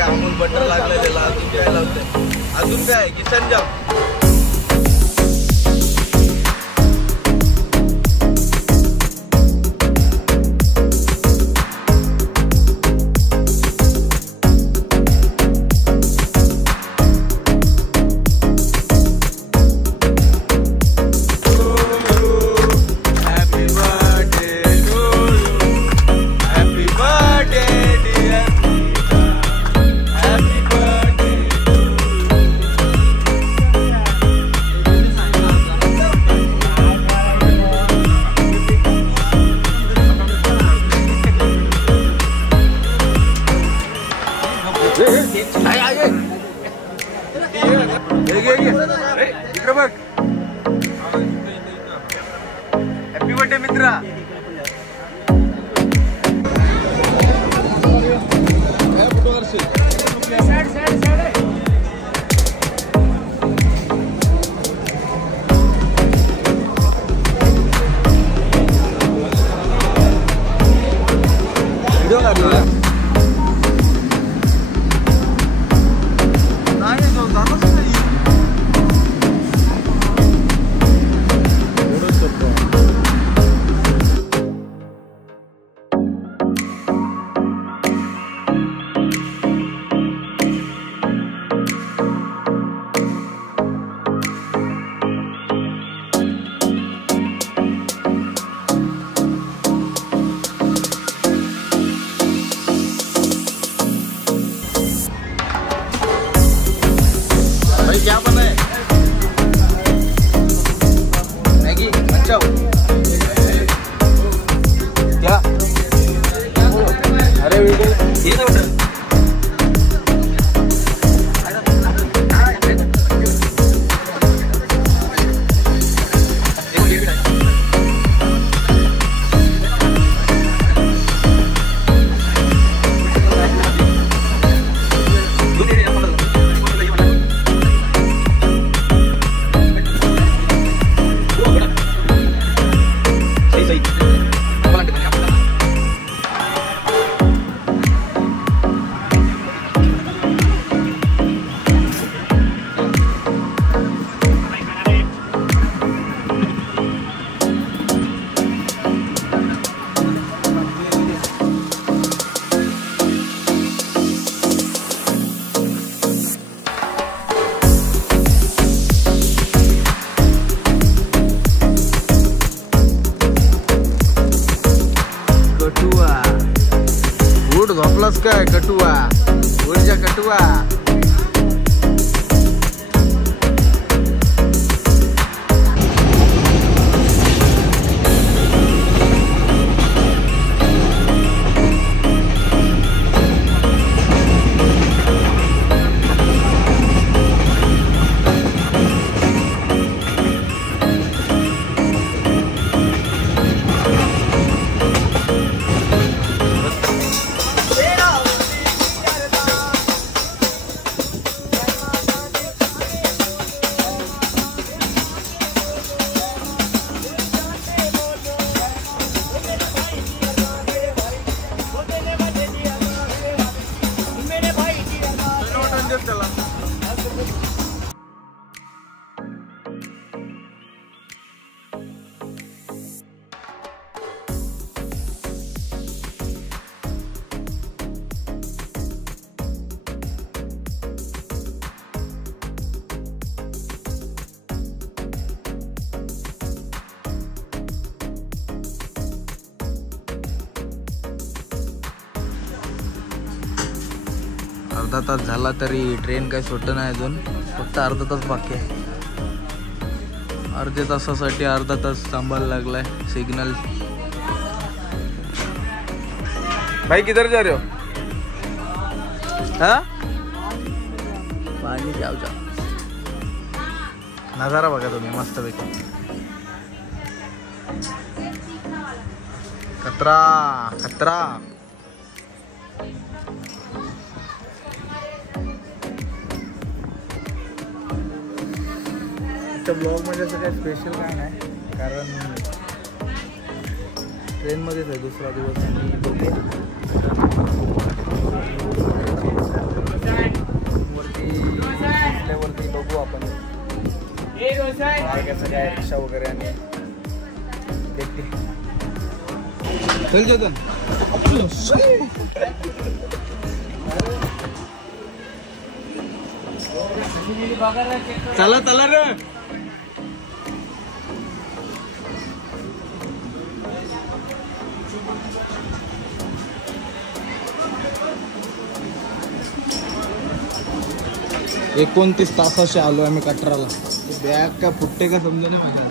Amul butter लागलाय त्याला अजून काय लावतंय अजून काय किसन जाम हॅपी बर्थडे मित्रा व्हिडिओ काढला क्या बना है मैगी अच्छा क्या अरे वीडियो ये ना उधर झोपलास काय कटुआ ऊर्जा कटुआ अर्धा तास झाला तरी ट्रेन काही सुटत नाही अजून फक्त अर्धा तास बाकी आहे अर्ध्या तासासाठी अर्धा तास थांबायला लागलाय सिग्नल भाई किधर जा रहे हो हाँ पानी जाओ जाओ नजारा बघा तुम्ही मस्त पैकी खतरा खतरा आजच्या ब्लॉगमध्ये असं काही स्पेशल काय नाही, कारण ट्रेनमध्येच आहे दुसरा दिवस आणि वरती बघू आपण काय रिक्षा वगैरे आणि चल चेतन चला चला रे. एकोणतीस तासाशी आलो आम्ही कटराला. बॅग का फुटते का समजा नाही मला.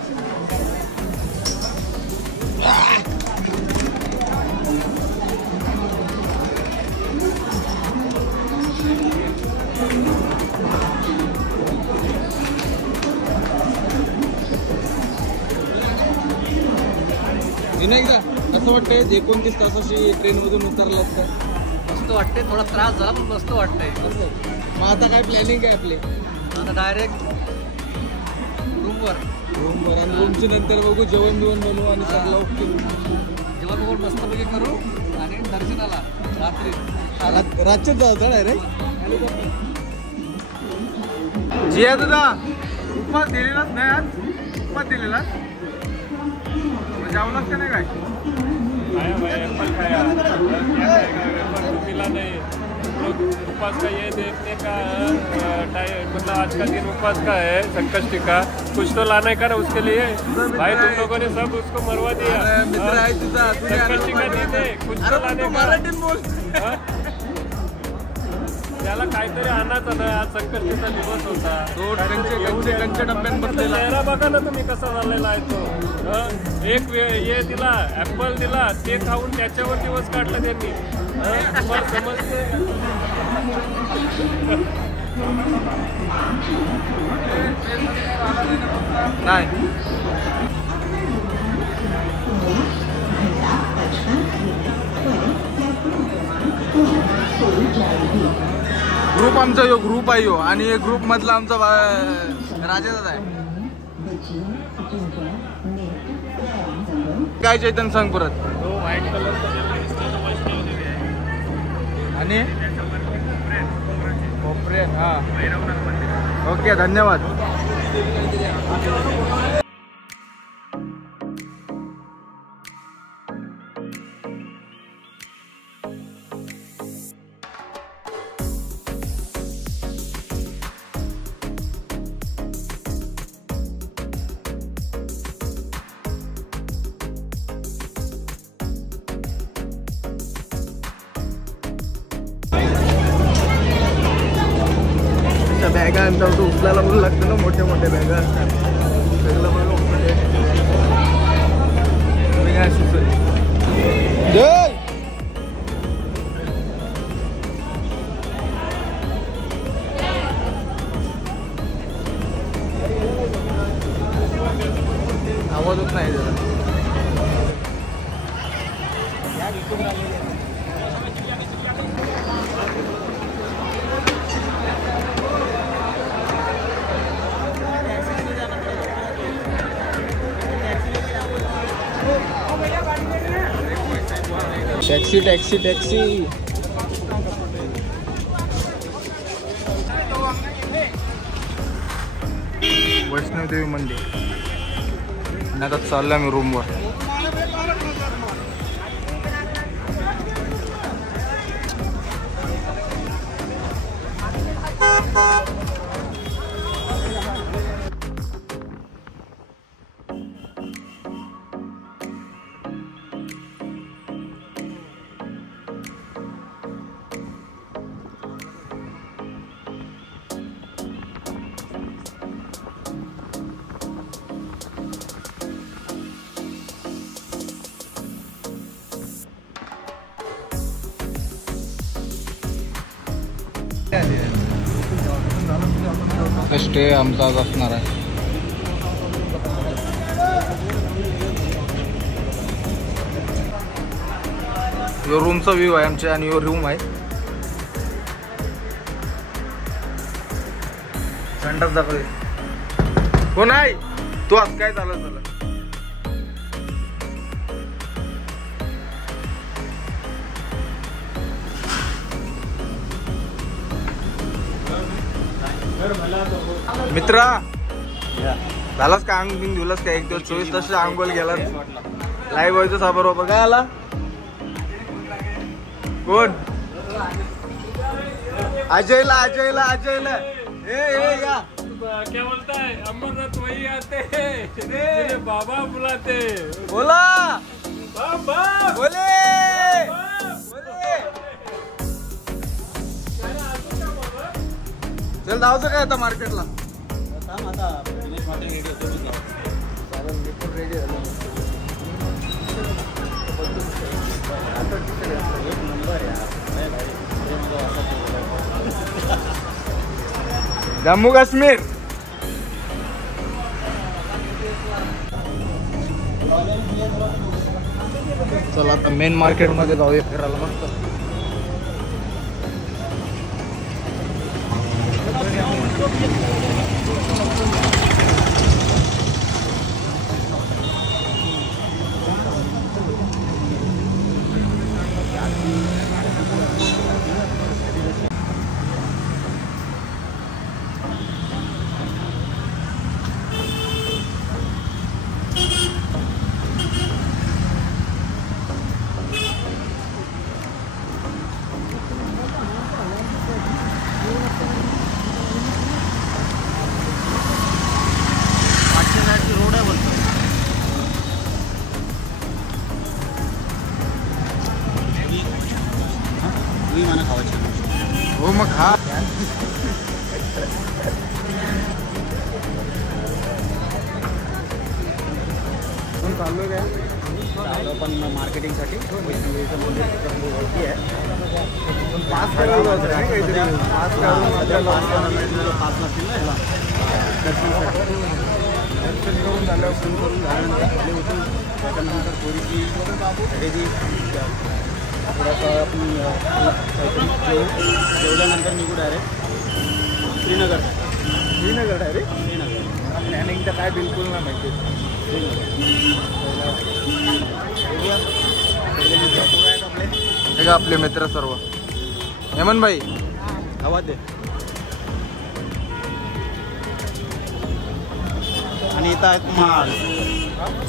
एकदा असं वाटतंय 29 तासाची ट्रेन मधून उतरला असतं. मस्त वाटते, थोडा त्रास झाला पण मस्त वाटतंय. मग आता काय प्लॅनिंग आहे आपली? आता डायरेक्ट रूमवर आणि रूमच्या नंतर बघू जेवण बिवण बनवू आणि सगळं ओके. जेवण वगैरे मस्तपैकी करू आणि दर्शनाला रातचे जाऊ डायरेक्ट. जिया दादा उपवास दिलेलाच नाही आज. उपवास दिलेला जेवणाच का नाही काय? उपवास का ये देखने का मतलब आज का दिन उपवास का है, संकष्टी का. कुछ तो लाने का ना उसके लिए. भाई तुम लोगों ने सब उसको मरवा दिया. मित्र आहे तुझा. संकष्टी का दिन है, कुछ तो लाने का. मराठीत बोल. त्याला काहीतरी आणायचं ना. आज संकष्टीचा दिवस होता. तो कंचे डब्यात बसलेला. चेहरा बघा ना तुम्ही कसा झालेला आहे तो. एक हे दिला, ऍपल दिला, ते खाऊन त्याच्यावर दिवस काढला त्यांनी. तुम्हाला समजते नाही. ग्रुप आमचा यो ग्रुप आहे यो. आणि एक ग्रुप मधला आमचा राजाचा आहे. काय चैतन सांग परत. व्हाईट कलर आणि कोपरेन. हा ओके धन्यवाद. बॅगा आणता तो उचलायला म्हणून लागतं ना. मोठ्या मोठ्या बॅगा असतात सगळं. आवाजच नाही त्याला. Taxi taxi taxi. वैष्णोदेवी मंदिर. आता चाललोय मी रूमवर. स्टे आमचा आज असणार आहे. यो रूमचा व्ह्यू आहे आमच्या आणि यो रूम आहे. संडास दाखवले. कोण आहे तू? आज काय झालं तुला? मित्रा झालाच का? अंग बिंग धुलास का? 1 दिवस 24 तास आंघोळ गेला. लाईव्ह व्हायचं साबर बाबा. काय आला? कोण? अजयला अजयला अजयला. ए या क्या बोलता है अमरनाथ? वही आते हैं, मुझे बाबा बुलाते. बोला बाबा बोले चल जायचं काय आता मार्केटला? जम्मू काश्मीर. चला आता मेन मार्केट मध्ये जाऊया फिरायला मस्त. हो मग खा. चालू काय पण मार्केटिंग साठी वैष्णवी आहे. पास करायला दर्शन करून झाल्यावर फोन करून झाल्यानंतर त्याच्यानंतर थोडीशी खरेदी थोडासा आपण जेवल्यानंतर निघू डायरेक्ट श्रीनगर. श्रीनगर डायरेक्ट श्रीनगर. प्लॅनिंगचं काय बिलकुल नाही माहिती. हे का आपले मित्र सर्व. हेमंत भाई आवाज दे. आणि इथं आहेत माल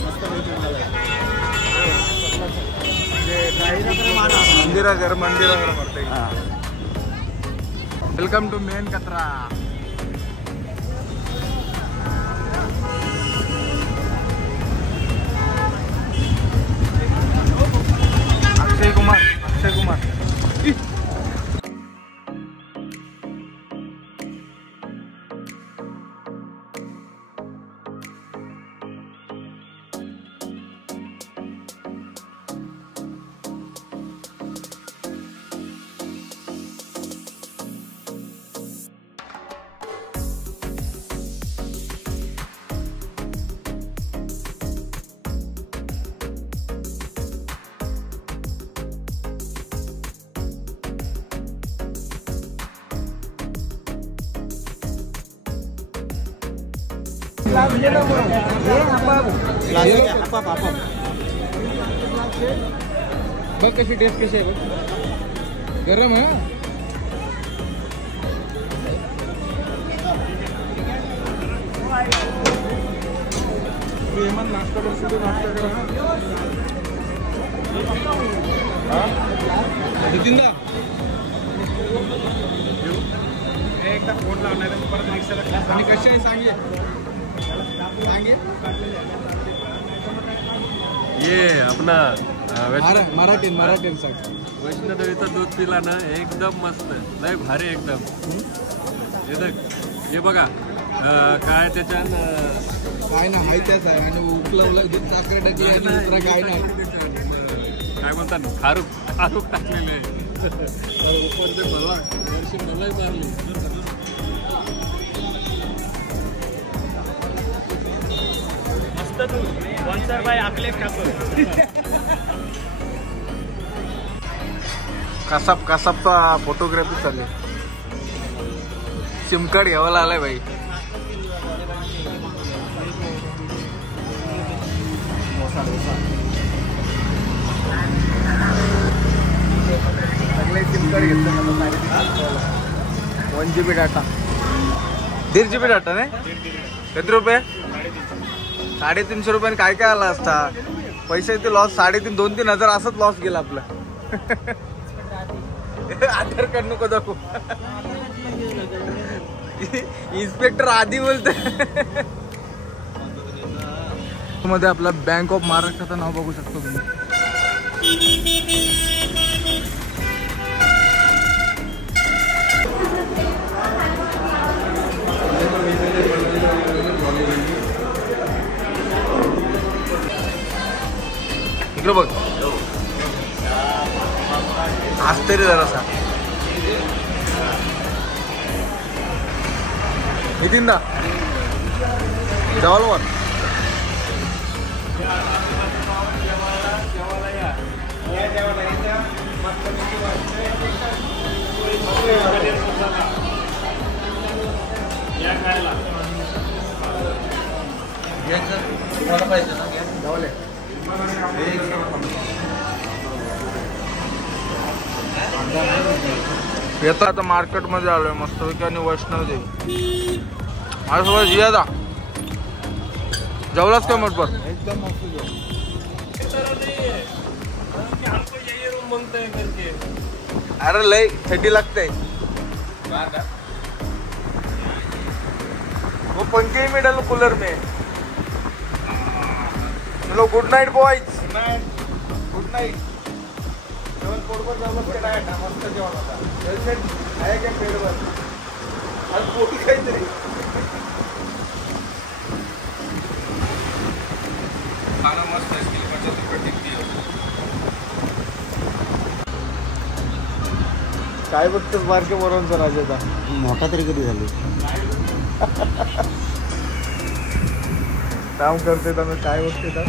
मस्त मंदिराघर मंदिराघर म्हणते. वेलकम टू मेन कचरा. अक्षय कुमार अक्षय कुमार. बघ कशी टेस्ट कशी आहे बघ. गरम आहे. नाश्ता कर सुद्धा नाश्ता करा. जितिंदा एकदा फोन लावणार परत मिक्सरला. आणि कशी आहे सांगे सांगे. ये अपना मराठी वैष्णोदेवीचं दूध पिला ना एकदम मस्त. लय भारी एकदम. हे बघ हे बघा काय त्याच्यात काय ना माहितीच आहे. आणि उकलवलं दूध साखर टाकली आणि दुसरा काय नाही. काय म्हणतात खारूक टाकलेले. मलाई मारली. मस्त दूध. Sponsor by Akhilesh Thakur. कासापचा फोटोग्राफी चालली. सिम कार्ड घ्यावायला आलाय भाई. सगळे सिम कार्ड घेतलं 1 GB डाटा 1.5 GB डाटा नाही किती रुपये 350 रुपयाने काय काय आला असता पैसे ते लॉस 3.5 2-3 हजार असंच लॉस गेला आपला आधार कार्ड नको दाखवू इन्स्पेक्टर आधी बोलतोय मध्ये आपला बँक ऑफ महाराष्ट्राचं नाव बघू शकतो तुम्ही इकडे बघ आज तरी जरासा नितीन दा जवळवर येतो आता मार्केट मध्ये आलोय मस्तपैकी आणि वैष्णव देवी माझ्यासोबत जियादा जेवलाच काय मटपर एकदम मस्त जेवण. अरे लय थंडी लागते वो पंखे ही में डालो कूलर में चलो good Knight boys good Knight जेवण पोटभर जेवलं ते नाही ना मस्त जेवण होता वेलसेट आहे का पेटभर आज पोटी काहीतरी खाना मस्त आहे इसके लिए 50 रुपये टिकती है काय बघतोस बारके बरोबर राजाचा मोठा तरी कधी झाली काम करते तर काय बघते तर